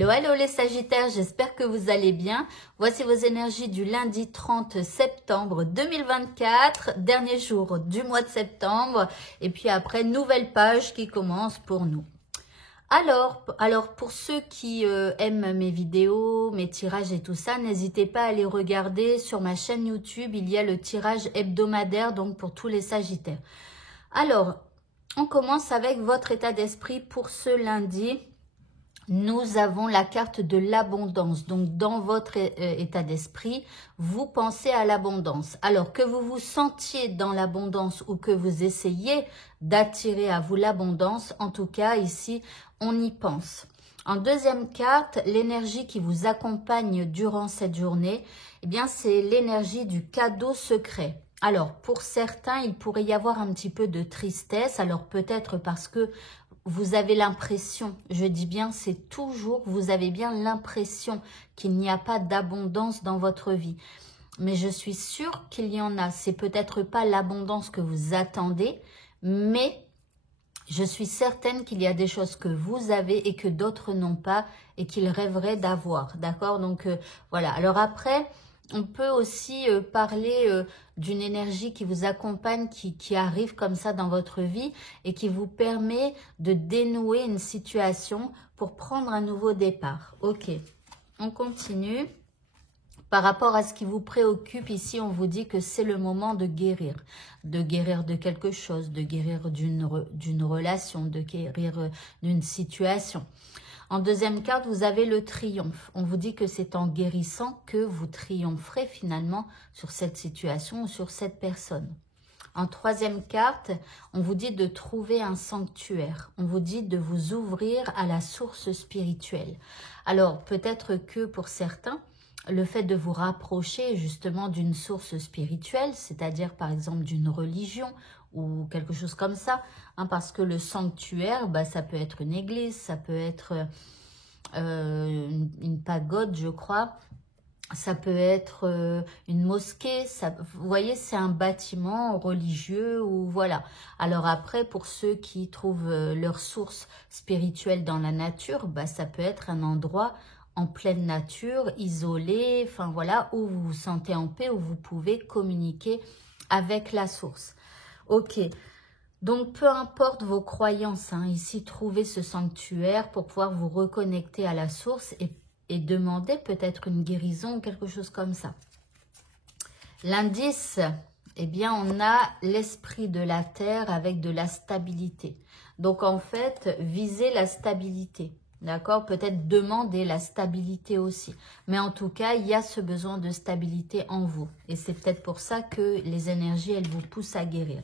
Hello, hello les Sagittaires, j'espère que vous allez bien. Voici vos énergies du lundi 30 septembre 2024, dernier jour du mois de septembre. Et puis après, nouvelle page qui commence pour nous. Alors pour ceux qui aiment mes vidéos, mes tirages et tout ça, n'hésitez pas à aller regarder sur ma chaîne YouTube. Il y a le tirage hebdomadaire, donc pour tous les Sagittaires. Alors, on commence avec votre état d'esprit pour ce lundi. Nous avons la carte de l'abondance. Donc, dans votre état d'esprit, vous pensez à l'abondance. Alors, que vous vous sentiez dans l'abondance ou que vous essayez d'attirer à vous l'abondance, en tout cas, ici, on y pense. En deuxième carte, l'énergie qui vous accompagne durant cette journée, eh bien, c'est l'énergie du cadeau secret. Alors, pour certains, il pourrait y avoir un petit peu de tristesse. Alors, peut-être parce que vous avez l'impression, je dis bien c'est toujours, vous avez bien l'impression qu'il n'y a pas d'abondance dans votre vie. Mais je suis sûre qu'il y en a. C'est peut-être pas l'abondance que vous attendez, mais je suis certaine qu'il y a des choses que vous avez et que d'autres n'ont pas et qu'ils rêveraient d'avoir. D'accord? Donc voilà. Alors après, on peut aussi parler d'une énergie qui vous accompagne, qui arrive comme ça dans votre vie et qui vous permet de dénouer une situation pour prendre un nouveau départ. Ok, on continue. Par rapport à ce qui vous préoccupe, ici, on vous dit que c'est le moment de guérir de quelque chose, de guérir d'une relation, de guérir d'une situation. En deuxième carte, vous avez le triomphe. On vous dit que c'est en guérissant que vous triompherez finalement sur cette situation ou sur cette personne. En troisième carte, on vous dit de trouver un sanctuaire. On vous dit de vous ouvrir à la source spirituelle. Alors, peut-être que pour certains, le fait de vous rapprocher justement d'une source spirituelle, c'est-à-dire par exemple d'une religion ou quelque chose comme ça, hein, parce que le sanctuaire, bah, ça peut être une église, ça peut être une pagode, je crois, ça peut être une mosquée, ça, vous voyez, c'est un bâtiment religieux ou voilà. Alors après, pour ceux qui trouvent leur source spirituelle dans la nature, bah, ça peut être un endroit en pleine nature, isolé, enfin voilà, où vous vous sentez en paix, où vous pouvez communiquer avec la source. Ok, donc peu importe vos croyances, hein, ici trouvez ce sanctuaire pour pouvoir vous reconnecter à la source et demander peut-être une guérison ou quelque chose comme ça. L'indice, eh bien on a l'esprit de la terre avec de la stabilité. Donc en fait, visez la stabilité. D'accord? Peut-être demander la stabilité aussi. Mais en tout cas, il y a ce besoin de stabilité en vous. Et c'est peut-être pour ça que les énergies, elles vous poussent à guérir.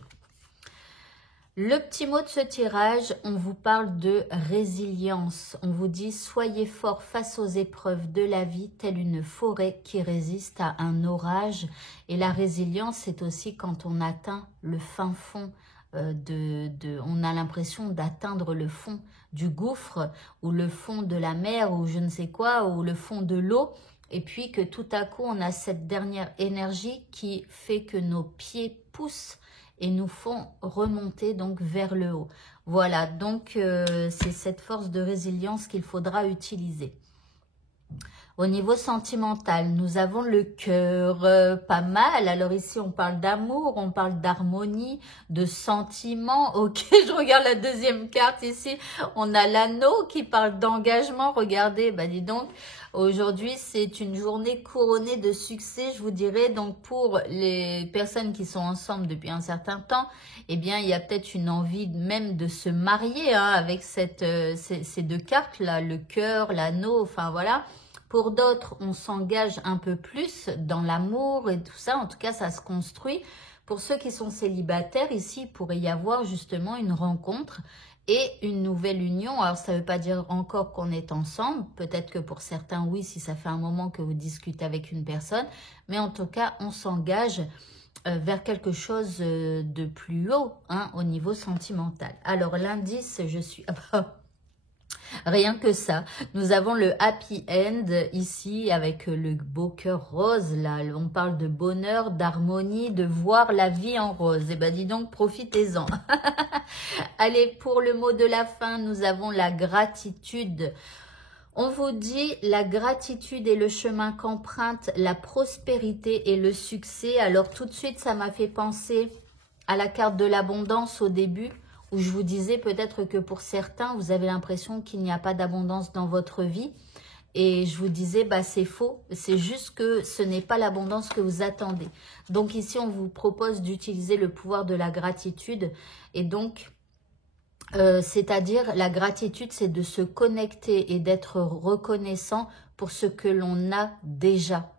Le petit mot de ce tirage, on vous parle de résilience. On vous dit, soyez fort face aux épreuves de la vie, telle une forêt qui résiste à un orage. Et la résilience, c'est aussi quand on atteint le fin fond on a l'impression d'atteindre le fond du gouffre ou le fond de la mer ou je ne sais quoi, ou le fond de l'eau. Et puis que tout à coup, on a cette dernière énergie qui fait que nos pieds poussent et nous font remonter donc vers le haut. Voilà, donc c'est cette force de résilience qu'il faudra utiliser. Au niveau sentimental, nous avons le cœur, pas mal. Alors ici, on parle d'amour, on parle d'harmonie, de sentiment. Ok, je regarde la deuxième carte ici. On a l'anneau qui parle d'engagement. Regardez, bah dis donc, aujourd'hui, c'est une journée couronnée de succès, je vous dirais. Donc pour les personnes qui sont ensemble depuis un certain temps, eh bien, il y a peut-être une envie même de se marier hein, avec ces deux cartes-là, le cœur, l'anneau, enfin voilà. Pour d'autres, on s'engage un peu plus dans l'amour et tout ça. En tout cas, ça se construit. Pour ceux qui sont célibataires, ici, il pourrait y avoir justement une rencontre et une nouvelle union. Alors, ça ne veut pas dire encore qu'on est ensemble. Peut-être que pour certains, oui, si ça fait un moment que vous discutez avec une personne. Mais en tout cas, on s'engage vers quelque chose de plus haut hein, au niveau sentimental. Alors, l'indice, je suis... Rien que ça. Nous avons le happy end ici avec le beau cœur rose. Là, on parle de bonheur, d'harmonie, de voir la vie en rose. Eh ben, dis donc, profitez-en. Allez, pour le mot de la fin, nous avons la gratitude. On vous dit la gratitude et le chemin qu'emprunte la prospérité et le succès. Alors tout de suite, ça m'a fait penser à la carte de l'abondance au début, où je vous disais peut-être que pour certains, vous avez l'impression qu'il n'y a pas d'abondance dans votre vie. Et je vous disais, bah, c'est faux, c'est juste que ce n'est pas l'abondance que vous attendez. Donc ici, on vous propose d'utiliser le pouvoir de la gratitude. Et donc, c'est-à-dire la gratitude, c'est de se connecter et d'être reconnaissant pour ce que l'on a déjà.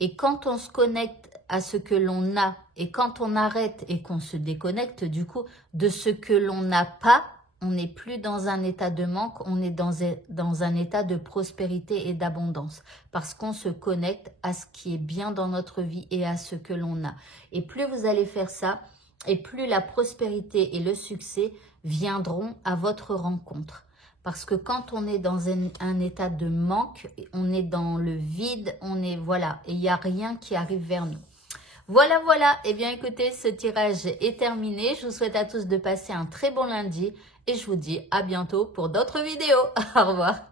Et quand on se connecte à ce que l'on a, et quand on arrête et qu'on se déconnecte du coup de ce que l'on n'a pas, on n'est plus dans un état de manque, on est dans un état de prospérité et d'abondance. Parce qu'on se connecte à ce qui est bien dans notre vie et à ce que l'on a. Et plus vous allez faire ça, et plus la prospérité et le succès viendront à votre rencontre. Parce que quand on est dans un état de manque, on est dans le vide, on est, voilà, et il n'y a rien qui arrive vers nous. Voilà, voilà. Eh bien, écoutez, ce tirage est terminé. Je vous souhaite à tous de passer un très bon lundi et je vous dis à bientôt pour d'autres vidéos. Au revoir.